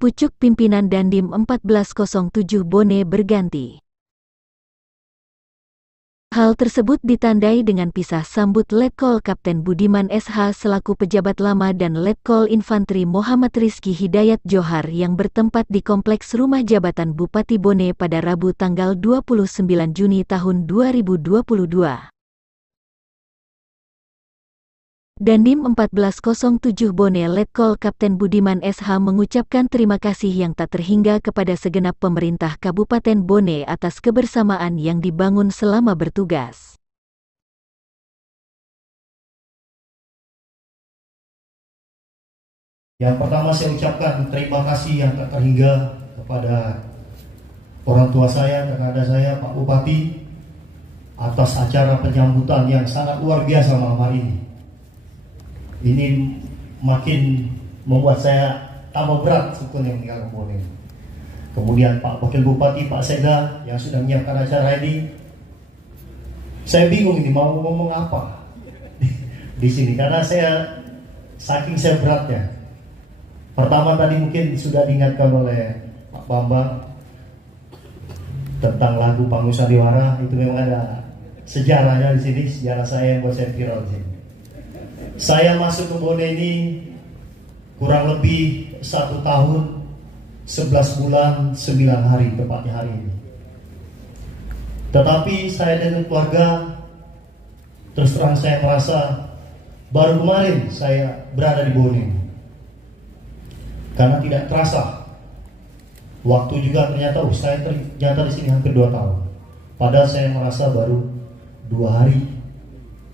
pucuk pimpinan Dandim 1407 Bone berganti. Hal tersebut ditandai dengan pisah sambut Letkol Kapten Budiman SH selaku pejabat lama dan Letkol Infantri Muhammad Rizky Hidayat Johar yang bertempat di Kompleks Rumah Jabatan Bupati Bone pada Rabu tanggal 29 Juni tahun 2022. Dandim 1407 Bone Letkol Kapten Budiman SH mengucapkan terima kasih yang tak terhingga kepada segenap pemerintah Kabupaten Bone atas kebersamaan yang dibangun selama bertugas. Yang pertama saya ucapkan terima kasih yang tak terhingga kepada orang tua saya, kakak saya, Pak Bupati atas acara penyambutan yang sangat luar biasa malam hari ini. Ini makin membuat saya tambah berat sebetulnya meninggalkan Bone. Kemudian Pak Wakil Bupati, Pak Sekda yang sudah menyiapkan acara ini. Saya bingung ini mau ngomong apa di sini karena saking saya beratnya. Pertama tadi mungkin sudah diingatkan oleh Pak Bambang tentang lagu Panggung Sandiwara, itu memang ada sejarahnya di sini, sejarah saya yang buat saya viral di sini. Saya masuk ke Bone ini kurang lebih 1 tahun 11 bulan 9 hari tepatnya hari ini. Tetapi saya dan keluarga terus terang saya merasa baru kemarin saya berada di Bone. Karena tidak terasa waktu juga ternyata saya ternyata di sini hampir 2 tahun. Padahal saya merasa baru 2 hari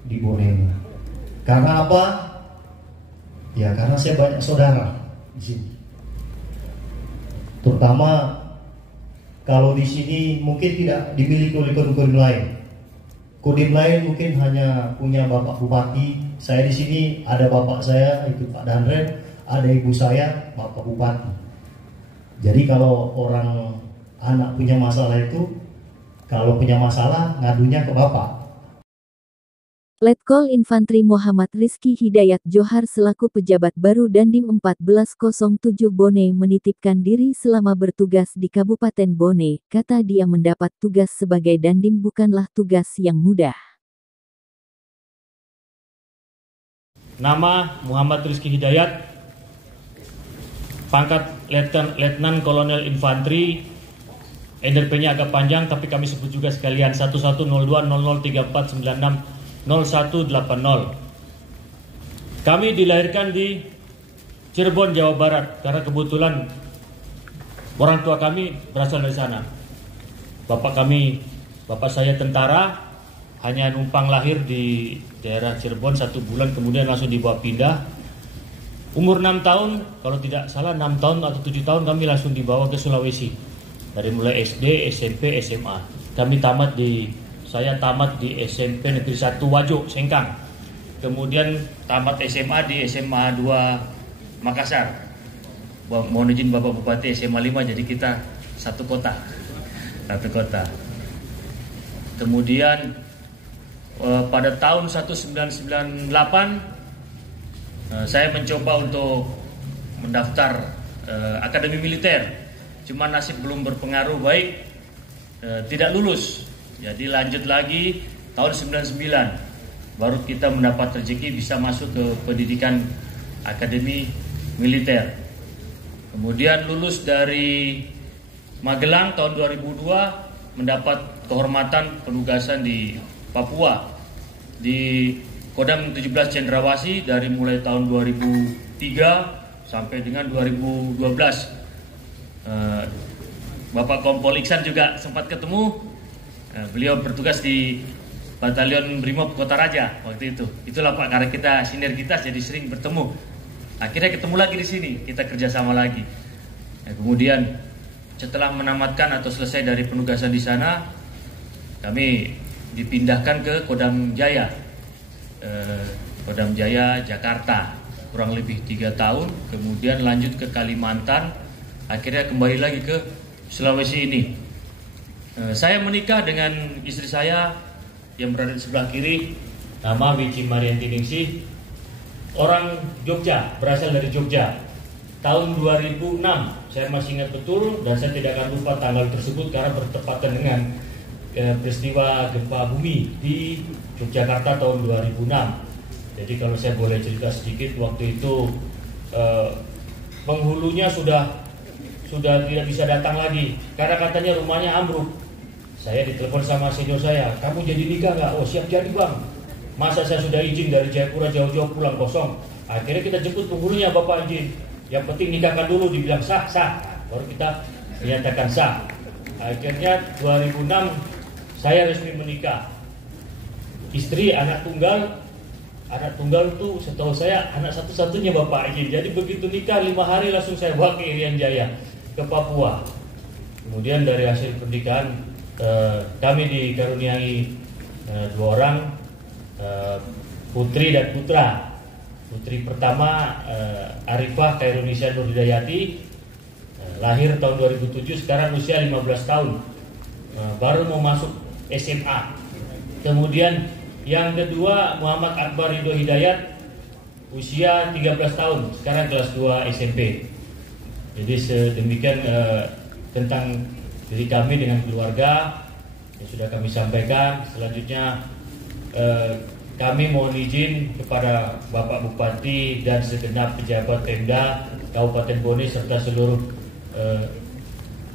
di Bone ini. Karena apa? Ya karena saya banyak saudara di sini. Terutama kalau di sini mungkin tidak dimiliki oleh kodim-kodim lain. Kodim lain mungkin hanya punya Bapak Bupati. Saya di sini ada bapak saya itu Pak Danren, ada ibu saya Bapak Bupati. Jadi kalau orang anak punya masalah itu, kalau punya masalah ngadunya ke bapak. Letkol Infantri Muhammad Rizky Hidayat Johar selaku pejabat baru Dandim 1407 Bone menitipkan diri selama bertugas di Kabupaten Bone. Kata dia, mendapat tugas sebagai Dandim bukanlah tugas yang mudah. Nama Muhammad Rizky Hidayat, pangkat Letnan Kolonel Infantri, NRP-nya agak panjang tapi kami sebut juga sekalian 1102003496 0180. Kami dilahirkan di Cirebon, Jawa Barat karena kebetulan orang tua kami berasal dari sana. Bapak saya tentara, hanya numpang lahir di daerah Cirebon 1 bulan, kemudian langsung dibawa pindah. Umur 6 tahun, kalau tidak salah 6 tahun atau 7 tahun kami langsung dibawa ke Sulawesi. Dari mulai SD, SMP, SMA. Saya tamat di SMP Negeri 1 Wajo, Sengkang. Kemudian tamat SMA di SMA 2 Makassar. Mohon izin Bapak Bupati, SMA 5, jadi kita satu kota. Kemudian pada tahun 1998 saya mencoba untuk mendaftar Akademi Militer. Cuma nasib belum berpengaruh baik, tidak lulus. Jadi lanjut lagi tahun 99 baru kita mendapat rezeki bisa masuk ke pendidikan Akademi Militer. Kemudian lulus dari Magelang tahun 2002 mendapat kehormatan penugasan di Papua di Kodam 17 Cendrawasih dari mulai tahun 2003 sampai dengan 2012. Bapak Kompol Iksan juga sempat ketemu. Beliau bertugas di Batalion Brimob Kota Raja waktu itu. Itulah Pak, karena kita sinergitas jadi sering bertemu. Akhirnya ketemu lagi di sini, kita kerjasama lagi. Kemudian setelah menamatkan atau selesai dari penugasan di sana, kami dipindahkan ke Kodam Jaya, Jakarta, kurang lebih 3 tahun. Kemudian lanjut ke Kalimantan, akhirnya kembali lagi ke Sulawesi ini. Saya menikah dengan istri saya yang berada di sebelah kiri, nama Wici Marianti Ningsih, orang Jogja, berasal dari Jogja. tahun 2006. Saya masih ingat betul dan saya tidak akan lupa tanggal tersebut karena bertepatan dengan peristiwa gempa bumi di Yogyakarta tahun 2006. Jadi kalau saya boleh cerita sedikit, waktu itu penghulunya sudah tidak bisa datang lagi karena katanya rumahnya ambruk. Saya ditelepon sama senior saya, kamu jadi nikah nggak? Oh siap jadi bang. Masa saya sudah izin dari Jayapura jauh-jauh pulang kosong. Akhirnya kita jemput penghulunya, bapak izin. Yang penting nikahkan dulu, dibilang sah. Baru kita menyatakan sah. Akhirnya 2006 saya resmi menikah. Istri anak tunggal tuh setahu saya anak satu-satunya bapak izin. Jadi begitu nikah 5 hari langsung saya bawa ke Irian Jaya, ke Papua. Kemudian dari hasil pernikahan kami dikaruniai 2 orang, putri dan putra. Putri pertama Arifah Khairunisa Nurhidayati, lahir tahun 2007, sekarang usia 15 tahun, baru mau masuk SMA. Kemudian yang kedua Muhammad Akbar Ridho Hidayat, usia 13 tahun, sekarang kelas 2 SMP. Jadi sedemikian tentang diri kami dengan keluarga yang sudah kami sampaikan. Selanjutnya kami mohon izin kepada Bapak Bupati dan segenap pejabat Pemda Kabupaten Bone serta seluruh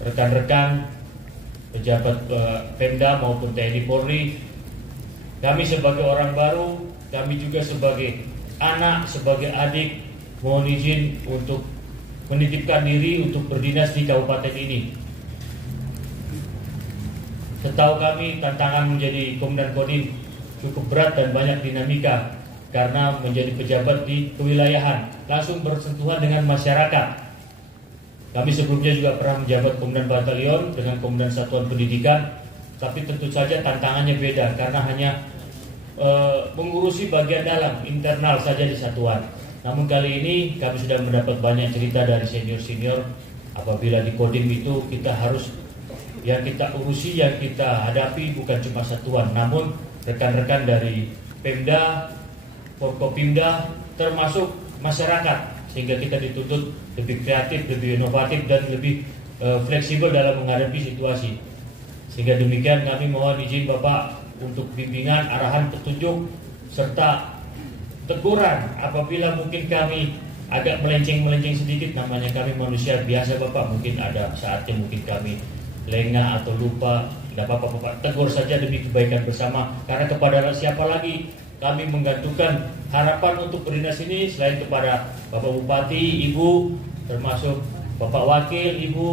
rekan-rekan pejabat Pemda maupun TNI Polri. Kami sebagai orang baru, kami juga sebagai anak, sebagai adik, mohon izin untuk menitipkan diri untuk berdinas di kabupaten ini. Setahu kami tantangan menjadi Komandan Kodim cukup berat dan banyak dinamika karena menjadi pejabat di kewilayahan, langsung bersentuhan dengan masyarakat. Kami sebelumnya juga pernah menjabat Komandan Batalion dengan Komandan Satuan Pendidikan, tapi tentu saja tantangannya beda karena hanya mengurusi bagian dalam, internal saja di satuan. Namun kali ini kami sudah mendapat banyak cerita dari senior-senior apabila di Kodim itu kita harus yang kita urusi, yang kita hadapi bukan cuma satuan, namun rekan-rekan dari Pemda, Forkopimda, termasuk masyarakat, sehingga kita dituntut lebih kreatif, lebih inovatif dan lebih fleksibel dalam menghadapi situasi. Sehingga demikian kami mohon izin Bapak untuk bimbingan, arahan, petunjuk serta teguran apabila mungkin kami agak melenceng sedikit, namanya kami manusia biasa Bapak, mungkin ada saatnya mungkin kami lengah atau lupa, tidak apa-apa Bapak, tegur saja demi kebaikan bersama, karena kepada siapa lagi kami menggantungkan harapan untuk berdinas ini selain kepada Bapak Bupati, Ibu, termasuk Bapak Wakil, Ibu.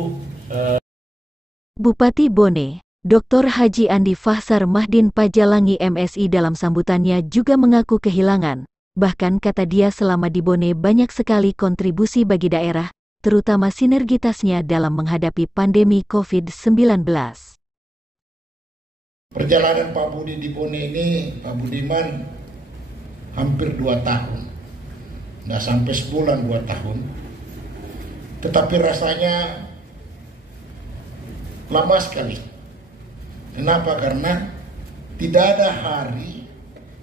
Bupati Bone, Dr. Haji Andi Fahsar Mahdin Pajalangi MSI dalam sambutannya juga mengaku kehilangan. Bahkan kata dia selama di Bone banyak sekali kontribusi bagi daerah, terutama sinergitasnya dalam menghadapi pandemi COVID-19. Perjalanan Pak Budi di Bone ini, Pak Budiman, hampir 2 tahun. Nggak sampai sebulan, 2 tahun. Tetapi rasanya lama sekali. Kenapa? Karena tidak ada hari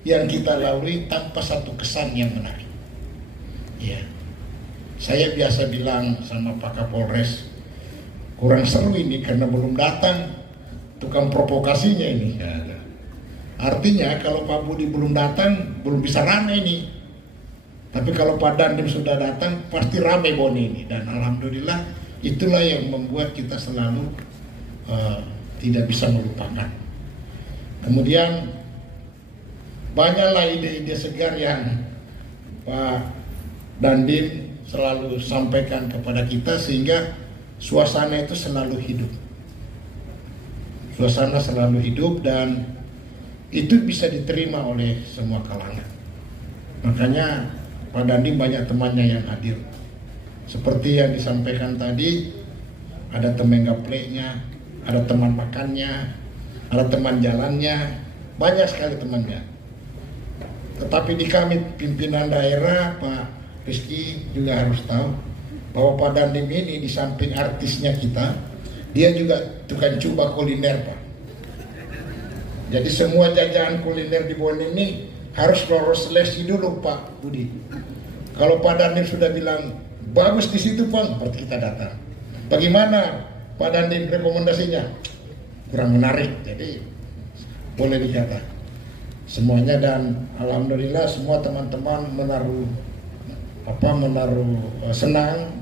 yang kita lalui tanpa satu kesan yang menarik. Ya. Saya biasa bilang sama Pak Kapolres, kurang seru ini karena belum datang tukang provokasinya ini. Artinya kalau Pak Budi belum datang, belum bisa ramai ini. Tapi kalau Pak Dandim sudah datang, pasti ramai Bone ini. Dan alhamdulillah itulah yang membuat kita selalu tidak bisa melupakan. Kemudian banyaklah ide-ide segar yang Pak Dandim selalu sampaikan kepada kita sehingga suasana itu selalu hidup. Suasana selalu hidup dan itu bisa diterima oleh semua kalangan. Makanya Pak Dandim banyak temannya yang hadir. Seperti yang disampaikan tadi, ada teman gapleknya, ada teman makannya, ada teman jalannya, banyak sekali temannya. Tetapi di kami pimpinan daerah, Pak Rizky juga harus tahu bahwa Pak Dandim ini di samping artisnya kita, dia juga tukang coba kuliner Pak. Jadi semua jajanan kuliner di Bone ini harus lolos seleksi dulu Pak Budi. Kalau Pak Dandim sudah bilang bagus di situ Bang, berarti kita datang. Bagaimana Pak Dandim rekomendasinya? Kurang menarik, jadi boleh dicatat semuanya. Dan alhamdulillah semua teman-teman menaruh senang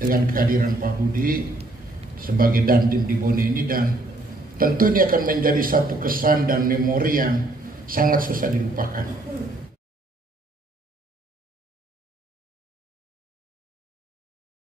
dengan kehadiran Pak Budi sebagai Dandim di Bone ini, dan tentu ini akan menjadi satu kesan dan memori yang sangat susah dilupakan.